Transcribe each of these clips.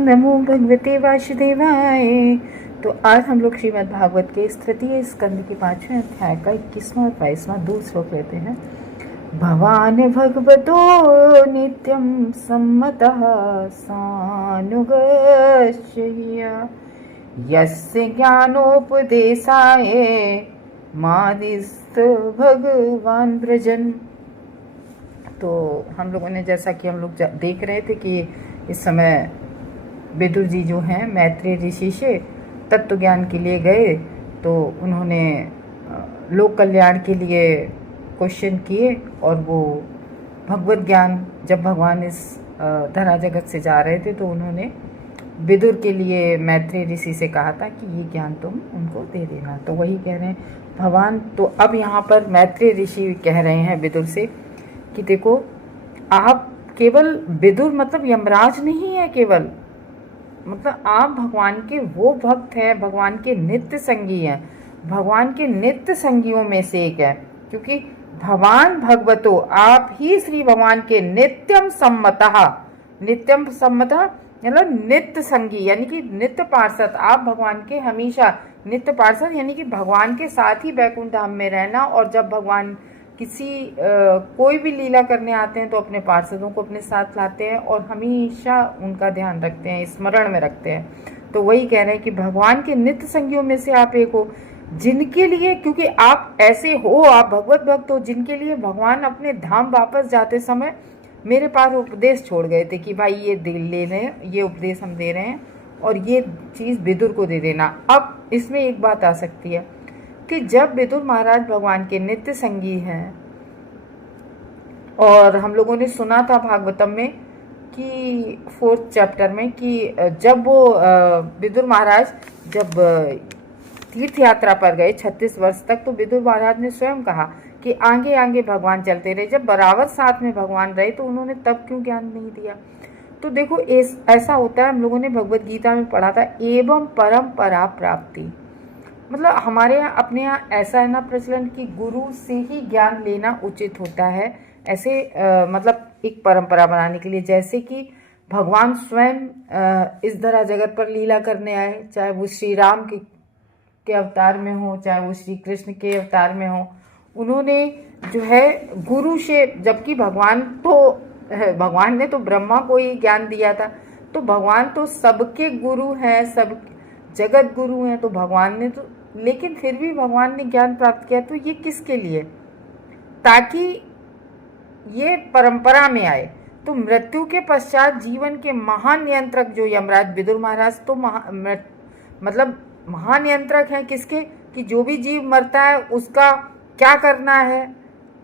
नमो भगवते वासुदेवाय। तो आज हम लोग श्रीमद् भागवत के तृतीय स्कंद के 5वें अध्याय का 21वां और 22वां दो श्लोक लेते हैं। भवान भगवतो नित्यं सम्मतः सानुगस्य यस्य ज्ञानोपदेशाय मादिस्त भगवान व्रजन। तो हम लोगों ने जैसा कि हम लोग देख रहे थे कि इस समय विदुर जी जो हैं मैत्रेय ऋषि से तत्व ज्ञान के लिए गए, तो उन्होंने लोक कल्याण के लिए क्वेश्चन किए और वो भगवत ज्ञान, जब भगवान इस धरा जगत से जा रहे थे तो उन्होंने विदुर के लिए मैत्रेय ऋषि से कहा था कि ये ज्ञान तुम उनको दे देना। तो वही कह रहे हैं भगवान। तो अब यहाँ पर मैत्रेय ऋषि कह रहे हैं विदुर से कि देखो, आप केवल विदुर मतलब यमराज नहीं है, केवल मतलब आप भगवान के वो भक्त हैं, भगवान के नित्य संगी हैं, भगवान के नित्य संगियों में से एक है। क्योंकि भगवान भगवतो, आप ही श्री भगवान के नित्यम सम्मतः, नित्यम सम्मतः मतलब नित्य संगी यानी कि नित्य पार्षद। आप भगवान के हमेशा नित्य पार्षद यानी कि भगवान के साथ ही वैकुंठ धाम में रहना, और जब भगवान कोई भी लीला करने आते हैं तो अपने पार्षदों को अपने साथ लाते हैं और हमेशा उनका ध्यान रखते हैं, स्मरण में रखते हैं। तो वही कह रहे हैं कि भगवान के नित्य संगियों में से आप एक हो, जिनके लिए, क्योंकि आप ऐसे हो, आप भगवत भक्त हो जिनके लिए भगवान अपने धाम वापस जाते समय मेरे पास उपदेश छोड़ गए थे कि भाई ये दिल ले लें, ये उपदेश हम दे रहे हैं और ये चीज़ विदुर को दे देना। अब इसमें एक बात आ सकती है कि जब विदुर महाराज भगवान के नित्य संगी हैं, और हम लोगों ने सुना था भागवतम में कि 4th चैप्टर में कि जब वो विदुर महाराज जब तीर्थ यात्रा पर गए 36 वर्ष तक, तो विदुर महाराज ने स्वयं कहा कि आगे आगे भगवान चलते रहे। जब बराबर साथ में भगवान रहे तो उन्होंने तब क्यों ज्ञान नहीं दिया। तो देखो ऐसा होता है, हम लोगों ने भगवत गीता में पढ़ा था, एवं परम परा प्राप्ति। मतलब हमारे यहाँ अपने यहाँ ऐसा है ना प्रचलन कि गुरु से ही ज्ञान लेना उचित होता है। ऐसे मतलब एक परंपरा बनाने के लिए, जैसे कि भगवान स्वयं इस धरा जगत पर लीला करने आए, चाहे वो श्री राम के अवतार में हो, चाहे वो श्री कृष्ण के अवतार में हो, उन्होंने जो है गुरु से, जबकि भगवान ने तो ब्रह्मा को ही ज्ञान दिया था, तो भगवान तो सबके गुरु हैं, सब जगत गुरु हैं, तो भगवान ने तो, लेकिन फिर भी भगवान ने ज्ञान प्राप्त किया। तो ये किसके लिए? ताकि ये परंपरा में आए। तो मृत्यु के पश्चात जीवन के महान नियंत्रक जो यमराज विदुर महाराज, तो मतलब महानियंत्रक हैं किसके, कि जो भी जीव मरता है उसका क्या करना है,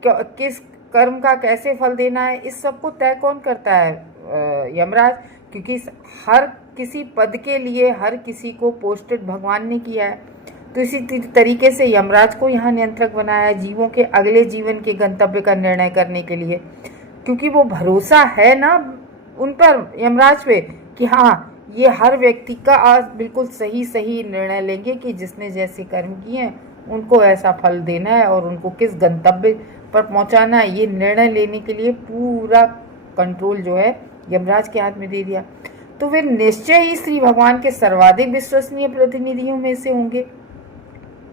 किस कर्म का कैसे फल देना है, इस सब को तय कौन करता है? यमराज। क्योंकि हर किसी पद के लिए हर किसी को पोस्टेड भगवान ने किया है। तो इसी तरीके से यमराज को यहाँ नियंत्रक बनाया है जीवों के अगले जीवन के गंतव्य का निर्णय करने के लिए। क्योंकि वो भरोसा है ना उन पर, यमराज पे, कि हाँ ये हर व्यक्ति का आज बिल्कुल सही निर्णय लेंगे कि जिसने जैसे कर्म किए हैं उनको ऐसा फल देना है और उनको किस गंतव्य पर पहुँचाना है, ये निर्णय लेने के लिए पूरा कंट्रोल जो है यमराज के हाथ में दे दिया। तो वे निश्चय ही श्री भगवान के सर्वाधिक विश्वसनीय प्रतिनिधियों में से होंगे।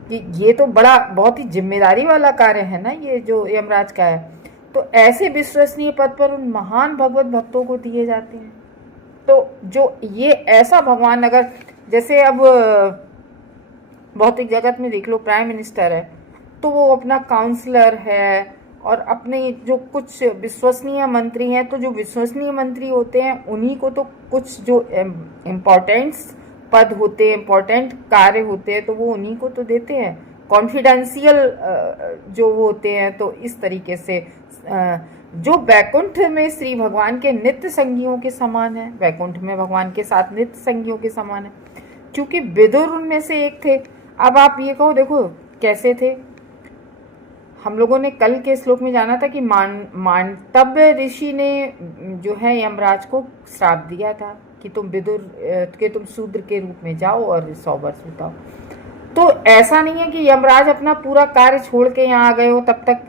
कि ये तो बहुत ही जिम्मेदारी वाला कार्य है ना ये जो यमराज का है। तो ऐसे विश्वसनीय पद पर उन महान भगवत भक्तों को दिए जाते हैं। तो जो ये ऐसा भगवान, अगर जैसे अब भौतिक जगत में देख लो, प्राइम मिनिस्टर है तो वो अपना काउंसलर है, और अपने जो कुछ विश्वसनीय मंत्री हैं, तो जो विश्वसनीय मंत्री होते हैं उन्हीं को तो कुछ जो इम्पोर्टेंट पद होते हैं, इम्पोर्टेंट कार्य होते हैं, तो वो उन्हीं को तो देते हैं, कॉन्फिडेंशियल जो वो होते हैं। तो इस तरीके से जो वैकुंठ में श्री भगवान के नित्य संगियों के समान है, वैकुंठ में भगवान के साथ नित्य संगियों के समान है, क्योंकि विदुर उनमें से एक थे। अब आप ये कहो, देखो कैसे थे। हम लोगों ने कल के श्लोक में जाना था कि मांडव्य ऋषि ने जो है यमराज को श्राप दिया था कि तुम तुम शूद्र के रूप में जाओ और 100 वर्ष बिताओ। तो ऐसा नहीं है कि यमराज अपना पूरा कार्य छोड़ के यहाँ आ गए हो तब तक।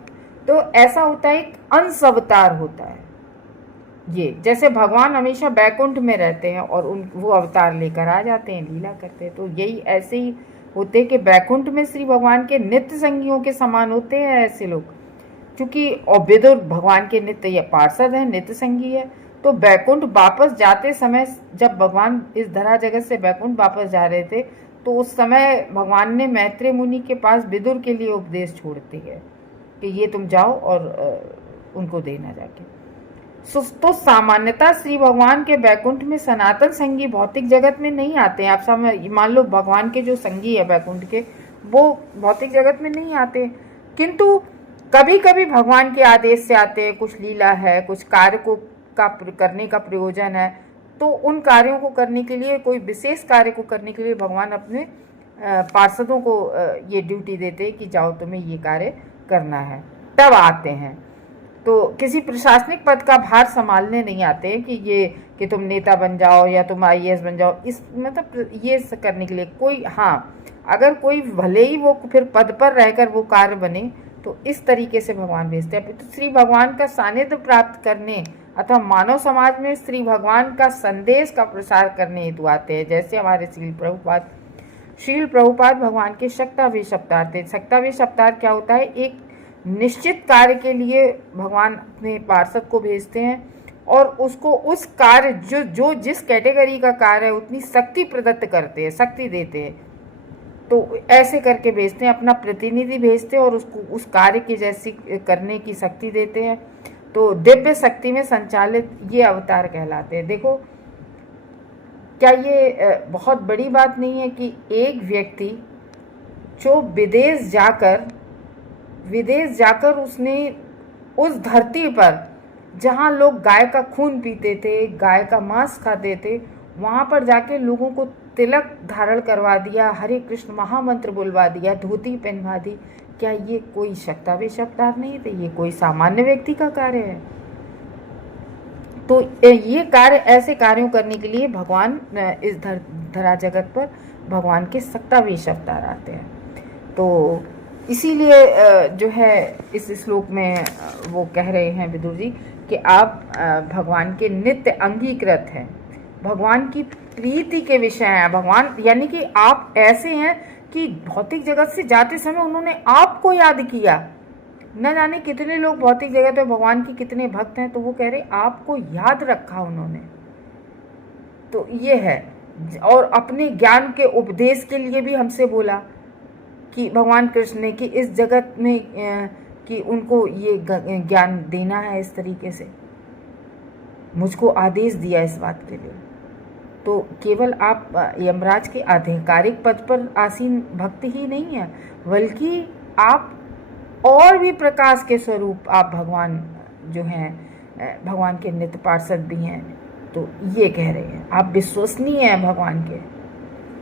तो ऐसा होता है, एक अंश अवतार होता है। ये जैसे भगवान हमेशा बैकुंठ में रहते हैं और वो अवतार लेकर आ जाते हैं, लीला करते हैं, तो यही ऐसे ही होते हैं कि बैकुंठ में श्री भगवान के नित्य संगियों के समान होते हैं ऐसे लोग, क्योंकि और विदुर भगवान के नित्य ये पार्षद है, नित्य संगी है। तो बैकुंठ वापस जाते समय, जब भगवान इस धरा जगत से बैकुंठ वापस जा रहे थे, तो उस समय भगवान ने मैत्रेय मुनि के पास विदुर के लिए उपदेश छोड़ते हैं कि ये तुम जाओ और उनको देना जाके। तो सामान्यतः श्री भगवान के बैकुंठ में सनातन संगी भौतिक जगत में नहीं आते हैं। आप सब मान लो भगवान के जो संगी है बैकुंठ के, वो भौतिक जगत में नहीं आते, किंतु कभी कभी भगवान के आदेश से आते हैं। कुछ लीला है, कुछ कार्य को करने का प्रयोजन है, तो उन कार्यों को करने के लिए, कोई विशेष कार्य को करने के लिए भगवान अपने पार्षदों को ये ड्यूटी देते हैं कि जाओ तुम्हें ये कार्य करना है, तब आते हैं। तो किसी प्रशासनिक पद का भार संभालने नहीं आते हैं कि ये कि तुम नेता बन जाओ या तुम आईएएस बन जाओ, इस मतलब ये करने के लिए कोई, हाँ अगर कोई भले ही वो फिर पद पर रहकर वो कार्य बने, तो इस तरीके से भगवान भेजते हैं। तो श्री भगवान का सानिध्य प्राप्त करने अथवा मानव समाज में श्री भगवान का संदेश का प्रसार करने हेतु आते हैं। जैसे हमारे शील प्रभुपाद भगवान के शक्तावेश अवतार थे। शक्तावेश अवतार क्या होता है? एक निश्चित कार्य के लिए भगवान अपने पार्षद को भेजते हैं और उसको उस कार्य जो जिस कैटेगरी का कार्य है उतनी शक्ति प्रदत्त करते हैं, शक्ति देते हैं। तो ऐसे करके भेजते हैं, अपना प्रतिनिधि भेजते हैं और उसको उस कार्य की जैसी करने की शक्ति देते हैं। तो दिव्य शक्ति में संचालित ये अवतार कहलाते हैं। देखो क्या ये बहुत बड़ी बात नहीं है कि एक व्यक्ति जो विदेश जाकर उसने उस धरती पर जहाँ लोग गाय का खून पीते थे, गाय का मांस खाते थे, वहाँ पर जाके लोगों को तिलक धारण करवा दिया, हरे कृष्ण महामंत्र बुलवा दिया, धोती पहनवा दी। क्या ये कोई शक्तावेश अवतार नहीं थे? ये कोई सामान्य व्यक्ति का कार्य है? तो ये कार्य, ऐसे कार्यों करने के लिए भगवान इस धरा जगत पर भगवान के शक्तावेश अवतार आते हैं। तो इसीलिए जो है इस श्लोक में वो कह रहे हैं विदुर जी कि आप भगवान के नित्य अंगीकृत हैं, भगवान की प्रीति के विषय हैं। भगवान यानी कि आप ऐसे हैं कि भौतिक जगत से जाते समय उन्होंने आपको याद किया। न जाने कितने लोग भौतिक जगत में भगवान के कितने भक्त हैं, तो वो कह रहे आपको याद रखा उन्होंने। तो ये है, और अपने ज्ञान के उपदेश के लिए भी हमसे बोला कि भगवान कृष्ण ने कि इस जगत में कि उनको ये ज्ञान देना है, इस तरीके से मुझको आदेश दिया इस बात के लिए। तो केवल आप यमराज के आधिकारिक पद पर आसीन भक्त ही नहीं है, बल्कि आप और भी प्रकाश के स्वरूप, आप भगवान जो हैं, भगवान के नित्य पार्षद भी हैं। तो ये कह रहे हैं आप विश्वसनीय हैं, भगवान के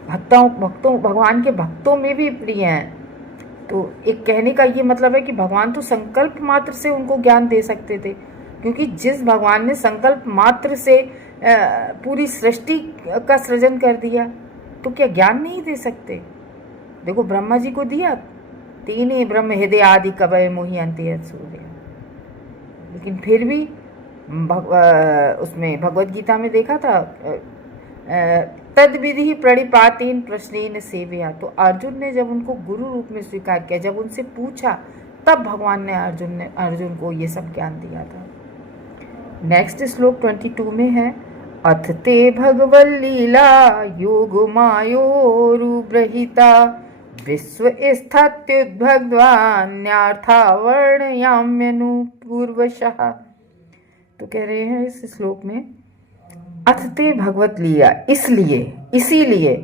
भक्तों भगवान के भक्तों में भी प्रिय हैं। तो एक कहने का ये मतलब है कि भगवान तो संकल्प मात्र से उनको ज्ञान दे सकते थे, क्योंकि जिस भगवान ने संकल्प मात्र से पूरी सृष्टि का सृजन कर दिया, तो क्या ज्ञान नहीं दे सकते? देखो ब्रह्मा जी को दिया, तीन ब्रह्म हृदय आदि कवय मोहि अंत्य सूर्य, लेकिन फिर भी उसमें भगवत गीता में देखा था तद विधि प्रणिपातेन प्रश्नेन सेवया। तो अर्जुन ने जब उनको गुरु रूप में स्वीकार किया, जब उनसे पूछा, तब भगवान ने अर्जुन को ये सब ज्ञान दिया था। नेक्स्ट श्लोक 22 में है, अथ ते भगवल लीला योग मायोरुब्रहिता विश्व स्थित्युद्भगवान्यार्था वर्णयाम्यनु पूर्वशः। तो कह रहे हैं इस श्लोक में, अथ ते भगवत लीला, इसीलिए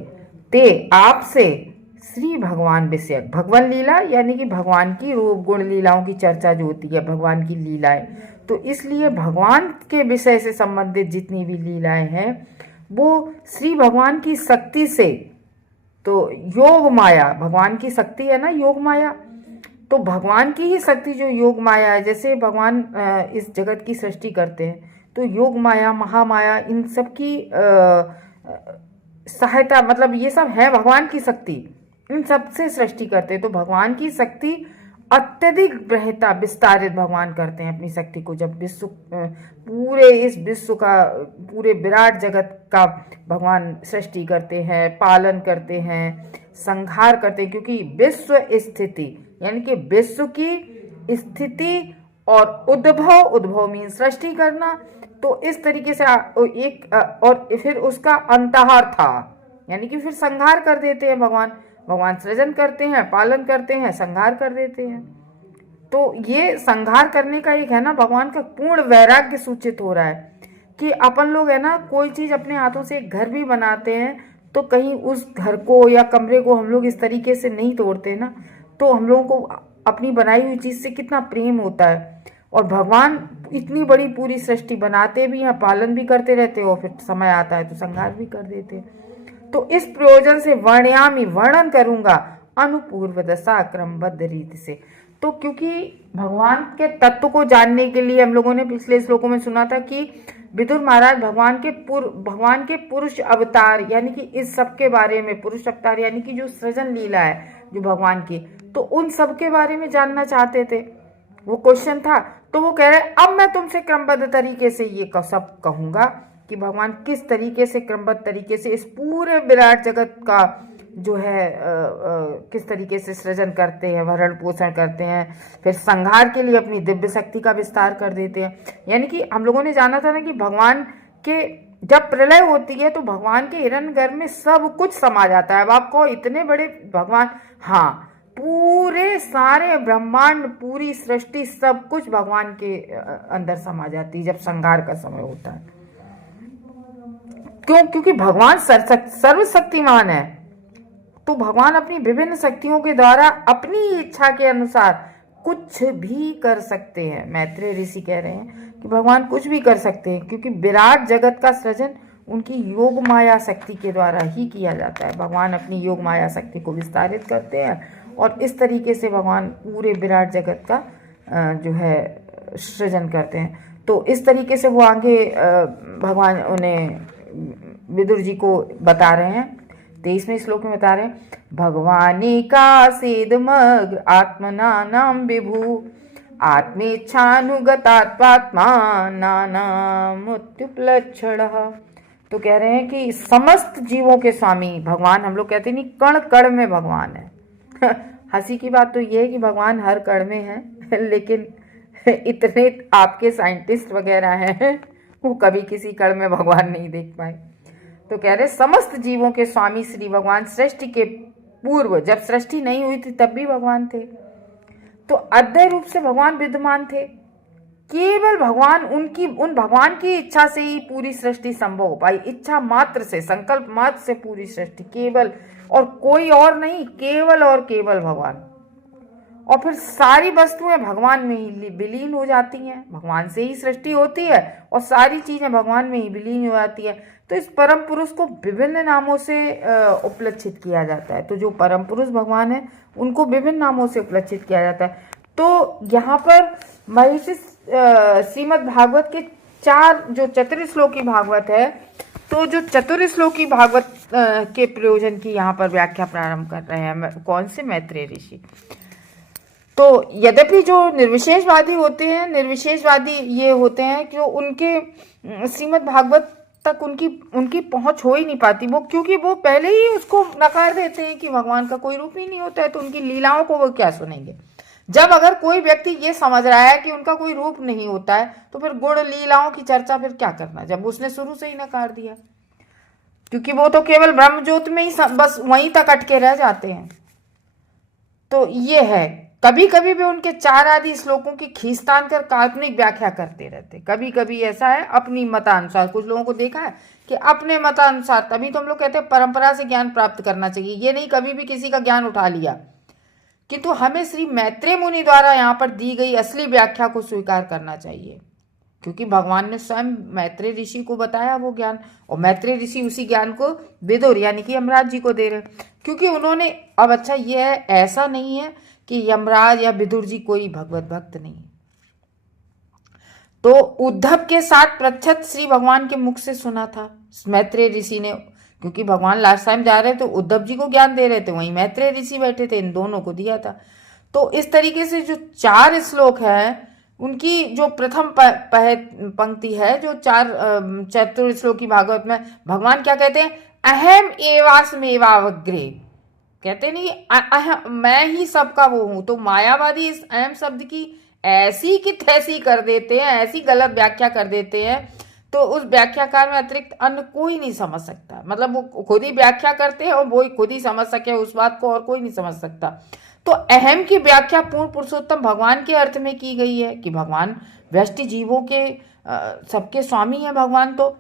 ते आपसे श्री भगवान विषयक, भगवान लीला यानी कि भगवान की रूप गुण लीलाओं की चर्चा जो होती है, भगवान की लीलाएं, तो इसलिए भगवान के विषय से संबंधित जितनी भी लीलाएं हैं वो श्री भगवान की शक्ति से, तो योग माया, भगवान की शक्ति है ना योग माया, तो भगवान की ही शक्ति जो योग माया है, जैसे भगवान इस जगत की सृष्टि करते हैं, तो योग माया, महामाया, इन सब की सहायता, मतलब ये सब है भगवान की शक्ति, इन सब से सृष्टि करते हैं। तो भगवान की शक्ति अत्यधिक बृहता विस्तारित भगवान करते हैं अपनी शक्ति को। जब विश्व पूरे इस विश्व का, पूरे विराट जगत का भगवान सृष्टि करते हैं, पालन करते हैं, संहार करते हैं, क्योंकि विश्व स्थिति यानी कि विश्व की स्थिति और उद्भव मीन सृष्टि करना। तो इस तरीके से एक और फिर उसका अंतहार था, यानी कि फिर संहार कर देते हैं भगवान। भगवान सृजन करते हैं, पालन करते हैं, संहार कर देते हैं। तो ये संहार करने का एक है ना, भगवान का पूर्ण वैराग्य सूचित हो रहा है कि अपन लोग है ना, कोई चीज अपने हाथों से एक घर भी बनाते हैं तो कहीं उस घर को या कमरे को हम लोग इस तरीके से नहीं तोड़ते ना, तो हम लोगों को अपनी बनाई हुई चीज से कितना प्रेम होता है। और भगवान इतनी बड़ी पूरी सृष्टि बनाते भी हैं, पालन भी करते रहते हैं, और फिर समय आता है तो संहार भी कर देते हैं। तो इस प्रयोजन से वर्णन करूंगा अनुपूर्व दशा क्रमबद्ध रीति से। तो क्योंकि भगवान के तत्व को जानने के लिए हम लोगों ने पिछले श्लोकों में सुना था कि विदुर महाराज भगवान के पुरुष अवतार यानी कि इस सब के बारे में, पुरुष अवतार यानी कि जो सृजन लीला है जो भगवान की, तो उन सब के बारे में जानना चाहते थे। वो क्वेश्चन था। तो वो कह रहे अब मैं तुमसे क्रमबद्ध तरीके से ये सब कहूंगा कि भगवान किस तरीके से क्रमबद्ध तरीके से इस पूरे विराट जगत का जो है किस तरीके से सृजन करते हैं, भरण पोषण करते हैं, फिर संहार के लिए अपनी दिव्य शक्ति का विस्तार कर देते हैं। यानी कि हम लोगों ने जाना था ना कि भगवान के जब प्रलय होती है तो भगवान के हिरण्यगर्भ में सब कुछ समा जाता है। अब आप कहो इतने बड़े भगवान, हाँ, पूरे सारे ब्रह्मांड, पूरी सृष्टि, सब कुछ भगवान के अंदर समा जाती है जब संहार का समय होता है। क्यों? क्योंकि भगवान सर्वशक्तिमान है। तो भगवान अपनी विभिन्न शक्तियों के द्वारा अपनी इच्छा के अनुसार कुछ भी कर सकते हैं। मैत्रेय ऋषि कह रहे हैं कि भगवान कुछ भी कर सकते हैं, क्योंकि विराट जगत का सृजन उनकी योग माया शक्ति के द्वारा ही किया जाता है। भगवान अपनी योग माया शक्ति को विस्तारित करते हैं और इस तरीके से भगवान पूरे विराट जगत का जो है सृजन करते हैं। तो इस तरीके से वो आगे भगवान उन्हें विदुर जी को बता रहे हैं। 23वें श्लोक में बता रहे हैं, भगवानी का सेदमग्र आत्मनानाम विभु आत्मेच्छानुगतात्मा नानामुत्युपलक्षणः। तो कह रहे हैं कि समस्त जीवों के स्वामी भगवान, हम लोग कहते नहीं कण कण में भगवान है। हंसी की बात तो ये है कि भगवान हर कण में है, लेकिन इतने आपके साइंटिस्ट वगैरह हैं वो कभी किसी कण में भगवान नहीं देख पाए। तो कह रहे समस्त जीवों के स्वामी श्री भगवान सृष्टि के पूर्व, जब सृष्टि नहीं हुई थी तब भी भगवान थे। तो अद्वैत रूप से भगवान विद्यमान थे। केवल भगवान उन भगवान की इच्छा से ही पूरी सृष्टि संभव हो पाई। इच्छा मात्र से, संकल्प मात्र से पूरी सृष्टि, केवल और कोई और नहीं, केवल और केवल भगवान। और फिर सारी वस्तुएं भगवान में ही विलीन हो जाती हैं। भगवान से ही सृष्टि होती है और सारी चीजें भगवान में ही विलीन हो जाती है। तो इस परम पुरुष को विभिन्न नामों से उपलक्षित किया जाता है। तो जो परम पुरुष भगवान है उनको विभिन्न नामों से उपलक्षित किया जाता है। तो यहाँ पर महिषी श्रीमद् भागवत के 4 जो चतुर्श्लोकी भागवत है, तो जो चतुर्श्लोकी भागवत के प्रयोजन की यहाँ पर व्याख्या प्रारंभ कर रहे हैं। कौन से? मैत्रेय ऋषि। तो यद्यपि जो निर्विशेषवादी होते हैं, निर्विशेषवादी ये होते हैं कि उनके श्रीमद् भागवत तक उनकी पहुंच हो ही नहीं पाती, वो क्योंकि वो पहले ही उसको नकार देते हैं कि भगवान का कोई रूप ही नहीं होता है, तो उनकी लीलाओं को वो क्या सुनेंगे। जब अगर कोई व्यक्ति ये समझ रहा है कि उनका कोई रूप नहीं होता है, तो फिर गुण लीलाओं की चर्चा फिर क्या करना, जब उसने शुरू से ही नकार दिया। क्योंकि वो तो केवल ब्रह्म ज्योत में ही बस वहीं तक अटके रह जाते हैं। तो ये है, कभी कभी भी उनके 4 आदि श्लोकों की खींचतान कर काल्पनिक व्याख्या करते रहते। कभी कभी ऐसा है अपनी मतानुसार, कुछ लोगों को देखा है कि अपने मतानुसार, तभी तो हम लोग कहते हैं परंपरा से ज्ञान प्राप्त करना चाहिए। ये नहीं कभी भी किसी का ज्ञान उठा लिया, किंतु हमें श्री मैत्रेय मुनि द्वारा यहाँ पर दी गई असली व्याख्या को स्वीकार करना चाहिए। क्योंकि भगवान ने स्वयं मैत्रेय ऋषि को बताया वो ज्ञान, और मैत्रेय ऋषि उसी ज्ञान को विदुर यानी कि यमराज जी को दे रहे, क्योंकि उन्होंने, अब अच्छा ये है, ऐसा नहीं है कि यमराज या विदुर जी कोई भगवत भक्त नहीं। तो उद्धव के साथ प्रच्छद श्री भगवान के मुख से सुना था मैत्रेय ऋषि ने, क्योंकि भगवान लास्ट टाइम जा रहे तो उद्धव जी को ज्ञान दे रहे थे, वहीं मैत्रेय ऋषि बैठे थे, इन दोनों को दिया था। तो इस तरीके से जो 4 श्लोक है, उनकी जो प्रथम पंक्ति है, जो 4 चतुर श्लोकी भागवत में भगवान क्या कहते हैं, अहम एवास्मेवाग्रे, कहते नहीं अहम, मैं ही सबका वो हूं। तो मायावादी इस अहम शब्द की ऐसी की तैसी कर देते हैं, ऐसी गलत व्याख्या कर देते हैं, तो उस व्याख्याकार में अतिरिक्त अन्य कोई नहीं समझ सकता। मतलब वो खुद ही व्याख्या करते हैं और वो खुद ही समझ सके उस बात को, और कोई नहीं समझ सकता। तो अहम की व्याख्या पूर्ण पुरुषोत्तम भगवान के अर्थ में की गई है कि भगवान व्यष्टि जीवों के सबके स्वामी है भगवान। तो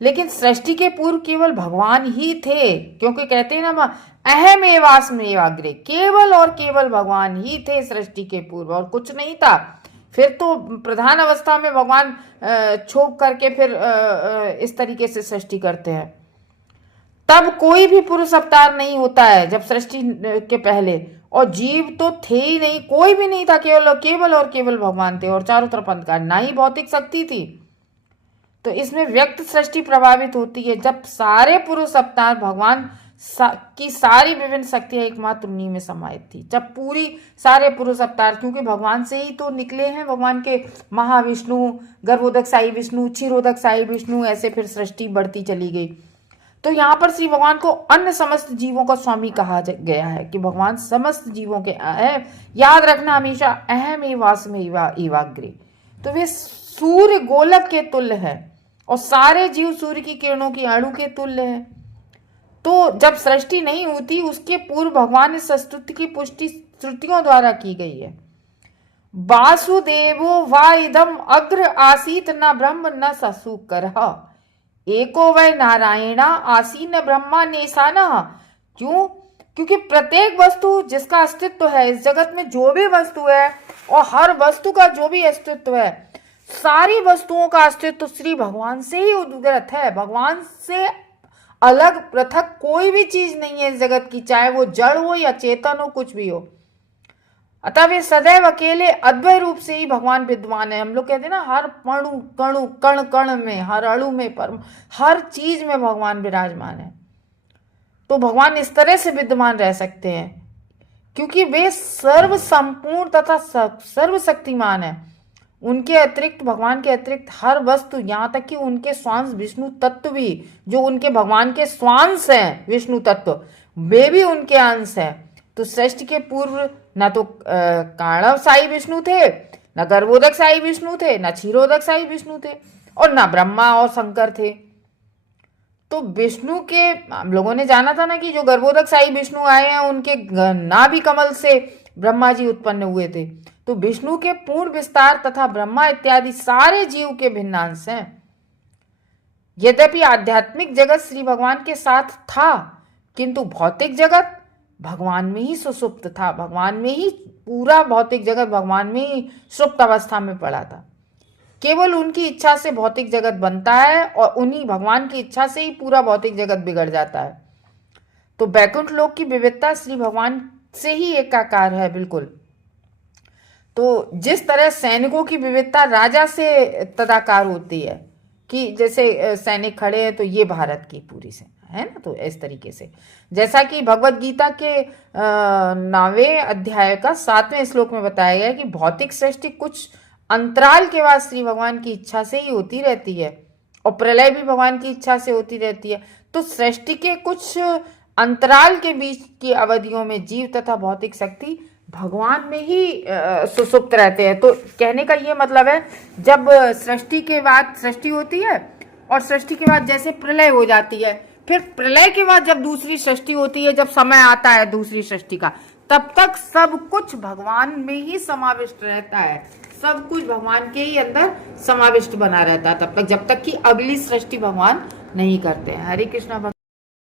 लेकिन सृष्टि के पूर्व केवल भगवान ही थे, क्योंकि कहते हैं ना अहम एवास्मेवाग्रे, केवल और केवल भगवान ही थे सृष्टि के पूर्व, और कुछ नहीं था। फिर तो प्रधान अवस्था में भगवान छोप करके फिर इस तरीके से सृष्टि करते हैं। तब कोई भी पुरुष अवतार नहीं होता है जब सृष्टि के पहले, और जीव तो थे ही नहीं, कोई भी नहीं था, केवल और केवल भगवान थे, और चारों तरफ अंधकार, ना ही भौतिक शक्ति थी। तो इसमें व्यक्त सृष्टि प्रभावित होती है जब सारे पुरुष अवतार भगवान की सारी विभिन्न शक्तियां एकमात्र उन्हीं में समाहित थी। जब पूरी सारे पुरुष अवतार, क्योंकि भगवान से ही तो निकले हैं, भगवान के महाविष्णु, गर्भोदक साई विष्णु, क्षीरोदक साई विष्णु, ऐसे फिर सृष्टि बढ़ती चली गई। तो यहाँ पर श्री भगवान को अन्य समस्त जीवों का स्वामी कहा गया है कि भगवान समस्त जीवों के अहम, याद रखना हमेशा, अहम एवाग्रे। तो वे सूर्य गोलक के तुल्य है और सारे जीव सूर्य की किरणों की अणु के तुल्य है। तो जब सृष्टि नहीं होती उसके पूर्व भगवान इस स्तुति की पुष्टि श्रुतियों द्वारा की गई है। वासुदेवो वा इदम अग्र आसीत न ब्रह्म न ससुकरः, एको वै नारायणा आसीन ब्रह्मा नेसाना। क्यों? क्योंकि प्रत्येक वस्तु जिसका अस्तित्व है इस जगत में, जो भी वस्तु है और हर वस्तु का जो भी अस्तित्व है, सारी वस्तुओं का अस्तित्व श्री भगवान से ही उद्गत है। भगवान से अलग पृथक कोई भी चीज नहीं है इस जगत की, चाहे वो जड़ हो या चेतन हो, कुछ भी हो। अतः वे सदैव अकेले अद्वैत रूप से ही भगवान विद्वान है। हम लोग कहते हैं ना, हर पणु कणु कण कण में, हर अणु में, पर हर चीज में भगवान विराजमान है। तो भगवान इस तरह से विद्यमान रह सकते हैं क्योंकि वे सर्व संपूर्ण तथा सर्वशक्तिमान है। उनके अतिरिक्त, भगवान के अतिरिक्त हर वस्तु, यहाँ तक कि उनके स्वांश विष्णु तत्व भी, जो उनके भगवान के स्वांश हैं विष्णु तत्व, वे भी उनके अंश हैं। तो सृष्टि के पूर्व न तो काणव साई विष्णु थे, न गर्भोदक साई विष्णु थे, न क्षीरोदक साई विष्णु थे, और न ब्रह्मा और शंकर थे। तो विष्णु के, हम लोगों ने जाना था ना कि जो गर्भोदक साई विष्णु आए हैं उनके नाभि कमल से ब्रह्मा जी उत्पन्न हुए थे। तो विष्णु के पूर्ण विस्तार तथा ब्रह्मा इत्यादि सारे जीव के भिन्नांश हैं। यद्यपि आध्यात्मिक जगत श्री भगवान के साथ था, किंतु भौतिक जगत भगवान में ही सुसुप्त था। भगवान में ही पूरा भौतिक जगत भगवान में ही सुप्त अवस्था में पड़ा था। केवल उनकी इच्छा से भौतिक जगत बनता है और उन्हीं भगवान की इच्छा से ही पूरा भौतिक जगत बिगड़ जाता है। तो बैकुंठ लोक की विविधता श्री भगवान से ही एकाकार है, बिल्कुल। तो जिस तरह सैनिकों की विविधता राजा से तदाकार होती है कि जैसे सैनिक खड़े हैं तो ये भारत की पूरी से है ना, तो इस तरीके से, जैसा कि भगवत गीता के 9वें अध्याय का 7वें श्लोक में बताया गया है कि भौतिक सृष्टि कुछ अंतराल के बाद श्री भगवान की इच्छा से ही होती रहती है और प्रलय भी भगवान की इच्छा से होती रहती है। तो सृष्टि के कुछ अंतराल के बीच की अवधियों में जीव तथा भौतिक शक्ति भगवान में ही सुसुप्त रहते हैं। तो कहने का ये मतलब है, जब सृष्टि के बाद सृष्टि होती है और सृष्टि के बाद जैसे प्रलय हो जाती है, फिर प्रलय के बाद जब दूसरी सृष्टि होती है, जब समय आता है दूसरी सृष्टि का, तब तक सब कुछ भगवान में ही समाविष्ट रहता है। सब कुछ भगवान के ही अंदर समाविष्ट बना रहता है तब तक, जब तक कि अगली सृष्टि भगवान नहीं करते हैं। हरे कृष्णा।